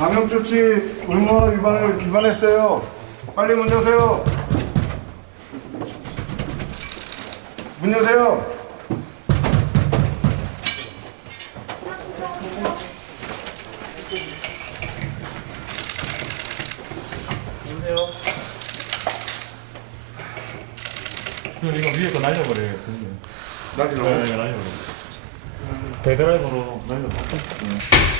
방역조치 의무화 위반을 위반했어요. 빨리 문 여세요. 문 여세요. 그럼 이거 위에 거 날려버려요. 나지로. 네, 날려버려. 배드라이버로 날려버려.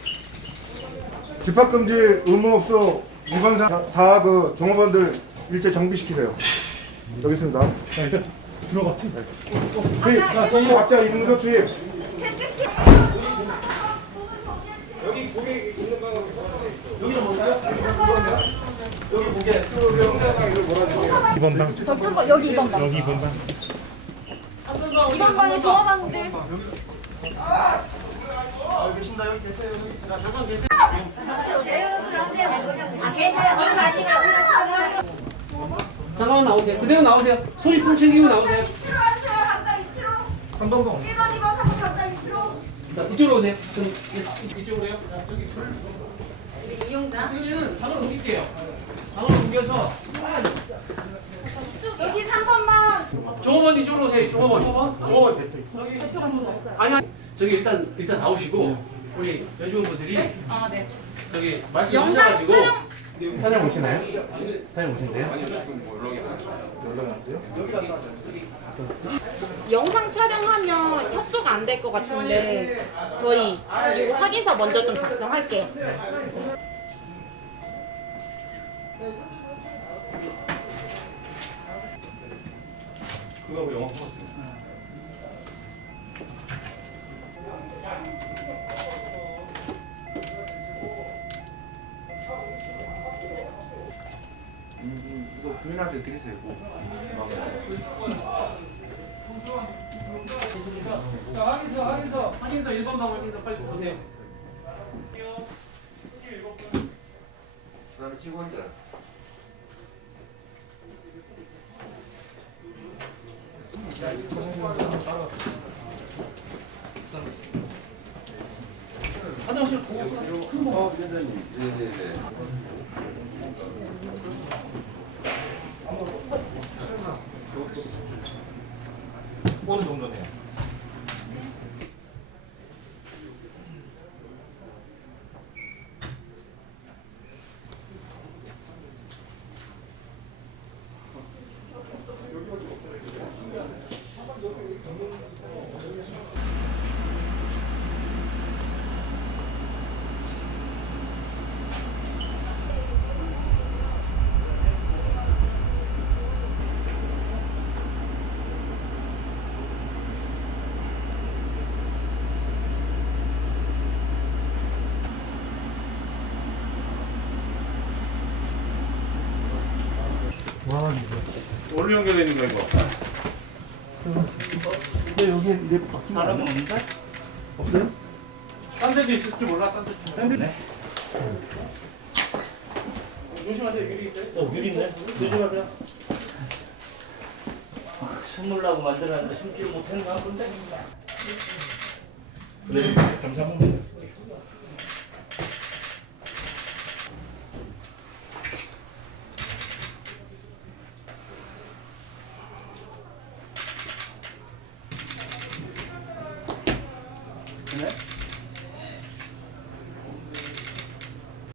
집합금지 의무업소 위반사 다 그 종업원들 일제 정비시키세요. 여기 있습니다. 들어가. 투입, 각자 임무소 투입. 이번 방. 저기 한 번, 여기 2번 방. 여기 이번 방. 2번 방에 종합원들. 잠깐 만 나오세요. 그대로 나오세요. 소지품 챙기고 나오세요. 위치로 하세요. 각자 위치로. 한동동. 1번, 2번, 3번 각자 위치로. 자, 이쪽으로 오세요. 좀 이- 이쪽으로요. 자, 여기 이용자. 여기는 방으로 옮길게요. 방으로 옮겨서 여기 3번 방. 종업원 이쪽으로 오세요. 종업원. 종업원. 저기 아니 아니. 저기 일단 일단 나오시고 우리 여직원분들이 아, 네. 저기 말씀 영상 하셔가지고 촬영. 사장 오시나요? 사장 오신대요? 영상 촬영하면 협조가 안 될 것 같은데 저희 이거 확인서 먼저 좀 작성할게요. 이거 주인한테 드리세요. 자, 확인서 확인서 확인서 1번 방 확인서 빨리 보세요. 그 다음에 직원들. 화장실 보고 큰 거. 어느 정도네요? 어디로 연결돼 있는 거야 이거? 사람은 없는데? 없어요? 딴 데도 있을 줄 몰라, 딴 데도. 딴 데? 조심하세요, 유리 있어요? 어, 유리 있네. 조심하세요. 숨으려고 만들었는데 숨지를 못하는 거한 건데. 그래. 잠시만. 네? it.